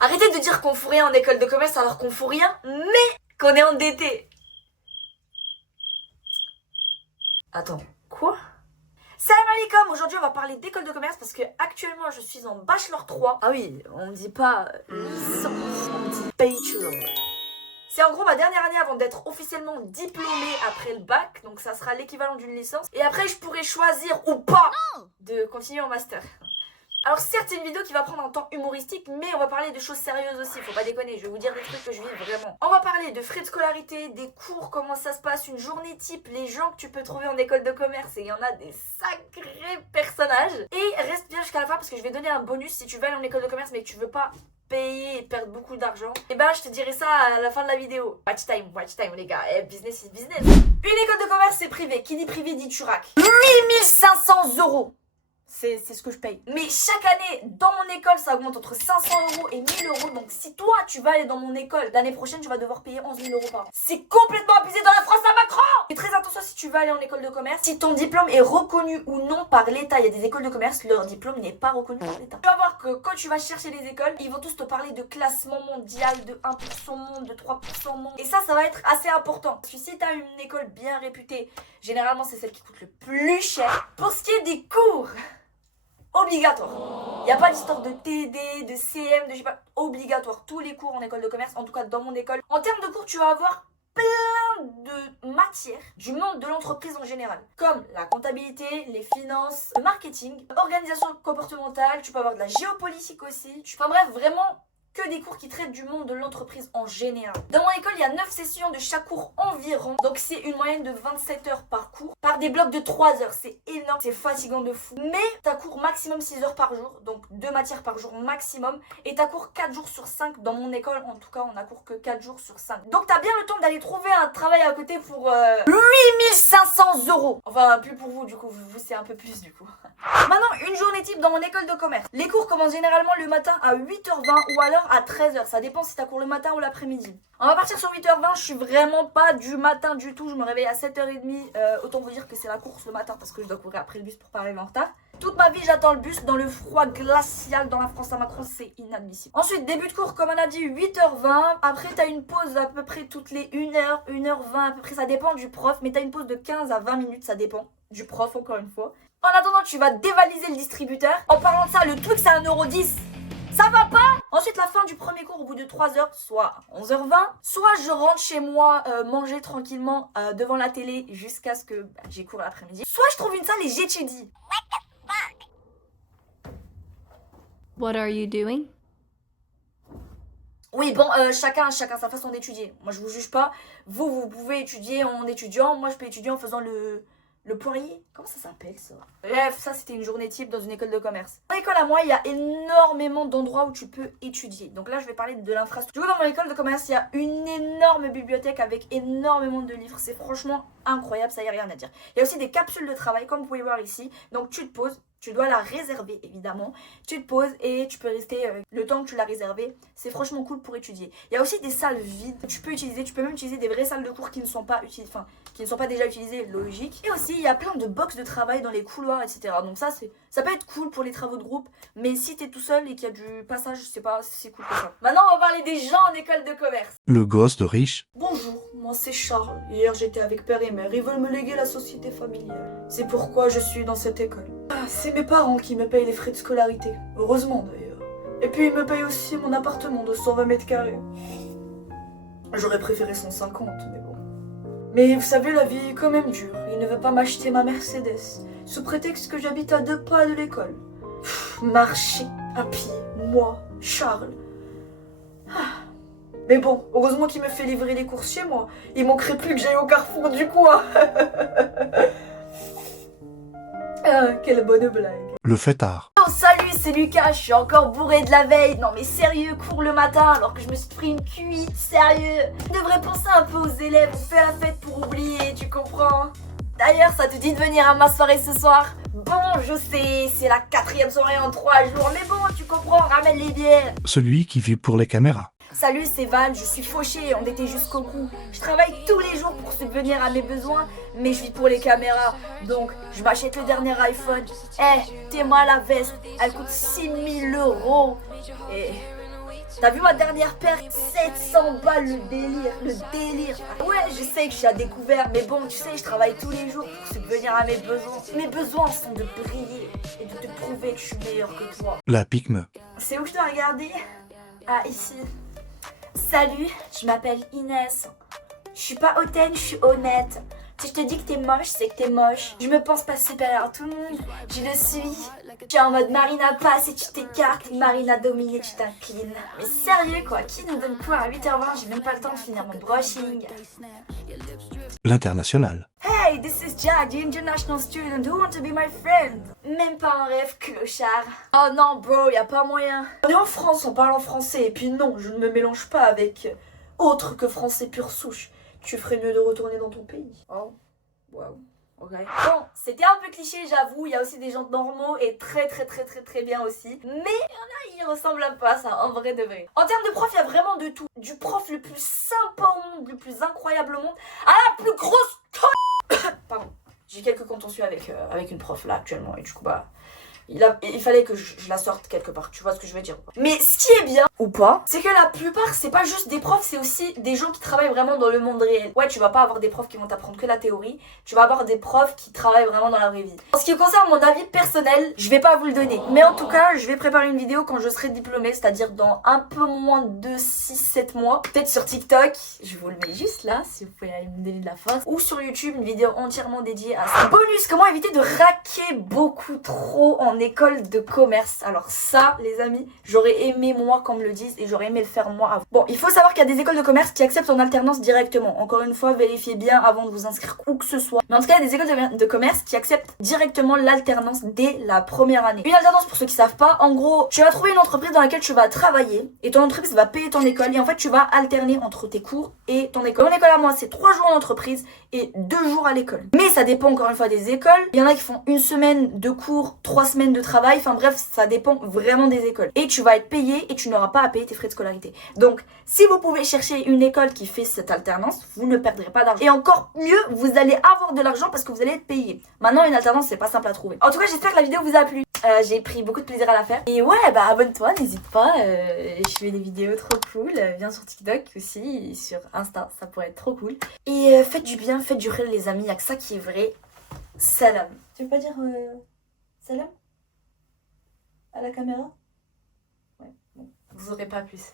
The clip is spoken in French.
Arrêtez de dire qu'on fout rien en école de commerce alors qu'on fout rien, mais qu'on est endetté. Attends, quoi? Salam alaikum, aujourd'hui on va parler d'école de commerce parce que actuellement je suis en bachelor 3. Ah oui, on ne dit pas licence, on dit bachelor. C'est en gros ma dernière année avant d'être officiellement diplômée après le bac, donc ça sera l'équivalent d'une licence. Et après je pourrai choisir ou pas de continuer en master. Alors certes c'est une vidéo qui va prendre un temps humoristique, mais on va parler de choses sérieuses aussi, faut pas déconner, je vais vous dire des trucs que je vis vraiment. On va parler de frais de scolarité, des cours, comment ça se passe, une journée type, les gens que tu peux trouver en école de commerce, et il y en a des sacrés personnages. Et reste bien jusqu'à la fin parce que je vais donner un bonus si tu veux aller en école de commerce mais que tu veux pas payer et perdre beaucoup d'argent. Et ben je te dirai ça à la fin de la vidéo. Watch time les gars, business is business. Une école de commerce c'est privé, qui dit privé dit turac. 8500 €. C'est ce que je paye. Mais chaque année, dans mon école, ça augmente entre 500 € et 1000 €. Donc si toi, tu vas aller dans mon école, l'année prochaine, tu vas devoir payer 11 000 € par an. C'est complètement abusé dans la France à Macron. Et très attention si tu vas aller en école de commerce, si ton diplôme est reconnu ou non par l'État. Il y a des écoles de commerce, leur diplôme n'est pas reconnu par l'État. Tu vas voir que quand tu vas chercher les écoles, ils vont tous te parler de classement mondial, de 1% monde, de 3% monde. Et ça va être assez important. Parce que si tu as une école bien réputée, généralement, c'est celle qui coûte le plus cher. Pour ce qui est des cours, obligatoire. Il n'y a pas d'histoire de TD, de CM, de je sais pas, obligatoire. Tous les cours en école de commerce, en tout cas dans mon école. En termes de cours, tu vas avoir plein de matières du monde de l'entreprise en général. Comme la comptabilité, les finances, le marketing, l'organisation comportementale, tu peux avoir de la géopolitique aussi. Enfin bref, vraiment que des cours qui traitent du monde de l'entreprise en général. Dans mon école, il y a 9 sessions de chaque cours environ. Donc c'est une moyenne de 27 heures par cours. Par des blocs de 3 heures. C'est énorme, c'est fatigant de fou. Mais t'as cours maximum 6 heures par jour. Donc 2 matières par jour maximum. Et t'as cours 4 jours sur 5. Dans mon école, en tout cas, on a cours que 4 jours sur 5. Donc t'as bien le temps d'aller trouver un travail à côté pour 8500 €. Enfin, plus pour vous du coup. Vous, c'est un peu plus du coup. Maintenant, une journée type dans mon école de commerce. Les cours commencent généralement le matin à 8h20 ou alors à 13h. Ça dépend si t'as cours le matin ou l'après-midi. On va partir sur 8h20. Je suis vraiment pas du matin du tout. Je me réveille à 7h30. Autant vous dire que c'est la course le matin parce que je dois courir après le bus pour pas arriver en retard. Toute ma vie, j'attends le bus dans le froid glacial dans la France à Macron. C'est inadmissible. Ensuite, début de cours, comme on a dit, 8h20. Après, t'as une pause à peu près toutes les 1h, 1h20 à peu près. Ça dépend du prof. Mais t'as une pause de 15 à 20 minutes. Ça dépend du prof, encore une fois. En attendant, tu vas dévaliser le distributeur. En parlant de ça, le Twix c'est 1,10 €. Ça va pas? Ensuite, la fin du premier cours au bout de 3 heures, soit 11h20. Soit je rentre chez moi manger tranquillement devant la télé jusqu'à ce que j'ai cours l'après-midi. Soit je trouve une salle et j'étudie. What are you doing? Oui, bon, chacun sa façon d'étudier. Moi, je vous juge pas. Vous pouvez étudier en étudiant. Moi, je peux étudier en faisant le poirier. Comment ça s'appelle ça? Bref, ça c'était une journée type dans une école de commerce. Dans l'école à moi, il y a énormément d'endroits où tu peux étudier. Donc là, je vais parler de l'infrastructure. Dans mon école de commerce, il y a une énorme bibliothèque avec énormément de livres. C'est franchement incroyable, ça y a rien à dire. Il y a aussi des capsules de travail, comme vous pouvez voir ici. Donc tu te poses. Tu dois la réserver évidemment. Tu te poses et tu peux rester le temps que tu l'as réservé. C'est franchement cool pour étudier. Il y a aussi des salles vides que tu peux utiliser. Tu peux même utiliser des vraies salles de cours qui ne sont pas utilisées, enfin qui ne sont pas déjà utilisées, logique. Et aussi il y a plein de box de travail dans les couloirs, etc. Donc ça peut être cool pour les travaux de groupe. Mais si t'es tout seul et qu'il y a du passage, je sais pas si c'est cool pour ça. Maintenant on va parler des gens en école de commerce. Le gosse de riche. Bonjour, moi c'est Charles. Hier j'étais avec père et mère. Ils veulent me léguer la société familiale. C'est pourquoi je suis dans cette école. C'est mes parents qui me payent les frais de scolarité. Heureusement d'ailleurs. Et puis ils me payent aussi mon appartement de 120 mètres carrés. J'aurais préféré 150, mais bon. Mais vous savez, la vie est quand même dure. Il ne veut pas m'acheter ma Mercedes, sous prétexte que j'habite à 2 pas de l'école. Marcher à pied, moi, Charles. Mais bon, heureusement qu'il me fait livrer les courses chez moi. Il manquerait plus que j'aille au carrefour du coin. Ah, quelle bonne blague. Le fêtard. Oh salut, c'est Lucas, je suis encore bourré de la veille. Non mais sérieux, cours le matin alors que je me suis pris une cuite, sérieux. Je devrais penser un peu aux élèves, on fait la fête pour oublier, tu comprends? D'ailleurs, ça te dit de venir à ma soirée ce soir? Bon, je sais, c'est la 4e soirée en 3 jours, mais bon, tu comprends, ramène les bières. Celui qui vit pour les caméras. Salut, c'est Val, je suis fauchée, endetté jusqu'au cou. Je travaille tous les jours pour subvenir à mes besoins, mais je vis pour les caméras. Donc, je m'achète le dernier iPhone. T'es moi la veste, elle coûte 6 000 €. Et T'as vu ma dernière paire? 700 balles, le délire, le délire. Ouais, je sais que je suis à découvert, mais bon, tu sais, je travaille tous les jours pour subvenir à mes besoins. Mes besoins sont de briller et de te prouver que je suis meilleure que toi. La Pygme. C'est où je dois regarder? Ah, ici. Salut, je m'appelle Inès. Je suis pas hautaine, je suis honnête. Si je te dis que t'es moche, c'est que t'es moche. Je me pense pas supérieure à tout le monde. Je le suis. Tu es en mode Marina passe et tu t'écartes. Marina domine et tu t'inclines. Mais sérieux quoi, qui nous donne quoi à 8h20? J'ai même pas le temps de finir mon brushing. L'International. Hey, this is Jack, the international student who want to be my friend. Même pas un rêve, clochard. Oh non, bro, y a pas moyen. On est en France, on parle en français. Et puis non, je ne me mélange pas avec autre que français pure souche. Tu ferais mieux de retourner dans ton pays. Oh, wow. Ok. Bon, c'était un peu cliché, j'avoue. Il y a aussi des gens normaux et très bien aussi. Mais il y en a, ils ressemblent un peu à ça, en vrai de vrai. En termes de prof, il y a vraiment de tout. Du prof le plus sympa au monde, le plus incroyable au monde, à la plus grosse Pardon. J'ai quelques contentieux avec une prof là actuellement. Et du coup, bah, il fallait que je la sorte quelque part. Tu vois ce que je veux dire? Mais ce qui est bien, ou pas, c'est que la plupart, c'est pas juste des profs, c'est aussi des gens qui travaillent vraiment dans le monde réel. Ouais, tu vas pas avoir des profs qui vont t'apprendre que la théorie. Tu vas avoir des profs qui travaillent vraiment dans la vraie vie. En ce qui concerne mon avis personnel, je vais pas vous le donner. Mais en tout cas, je vais préparer une vidéo quand je serai diplômée, c'est-à-dire dans un peu moins de 6-7 mois. Peut-être sur TikTok, je vous le mets juste là, si vous pouvez aller me donner de la force. Ou sur YouTube, une vidéo entièrement dédiée à ça. Bonus, comment éviter de raquer beaucoup trop en école de commerce. Alors ça, les amis, j'aurais aimé moi qu'on me le dise et j'aurais aimé le faire moi avant. Bon, il faut savoir qu'il y a des écoles de commerce qui acceptent en alternance directement. Encore une fois, vérifiez bien avant de vous inscrire où que ce soit. Mais en tout cas, il y a des écoles de commerce qui acceptent directement l'alternance dès la première année. Une alternance, pour ceux qui savent pas, en gros, tu vas trouver une entreprise dans laquelle tu vas travailler et ton entreprise va payer ton école et en fait, tu vas alterner entre tes cours et ton école. Mon école à moi, c'est 3 jours en entreprise et 2 jours à l'école. Mais ça dépend encore une fois des écoles. Il y en a qui font 1 semaine de cours, 3 semaines de travail. Enfin bref, ça dépend vraiment des écoles. Et tu vas être payé et tu n'auras pas à payer tes frais de scolarité. Donc, si vous pouvez chercher une école qui fait cette alternance, vous ne perdrez pas d'argent. Et encore mieux, vous allez avoir de l'argent parce que vous allez être payé. Maintenant, une alternance, c'est pas simple à trouver. En tout cas, j'espère que la vidéo vous a plu. J'ai pris beaucoup de plaisir à la faire. Et ouais, bah abonne-toi, n'hésite pas. Je fais des vidéos trop cool. Viens sur TikTok aussi, et sur Insta, ça pourrait être trop cool. Et faites du bien, faites du réel les amis, y'a que ça qui est vrai. Salam. Tu veux pas dire salam à la caméra? Ouais, bon, vous aurez pas plus.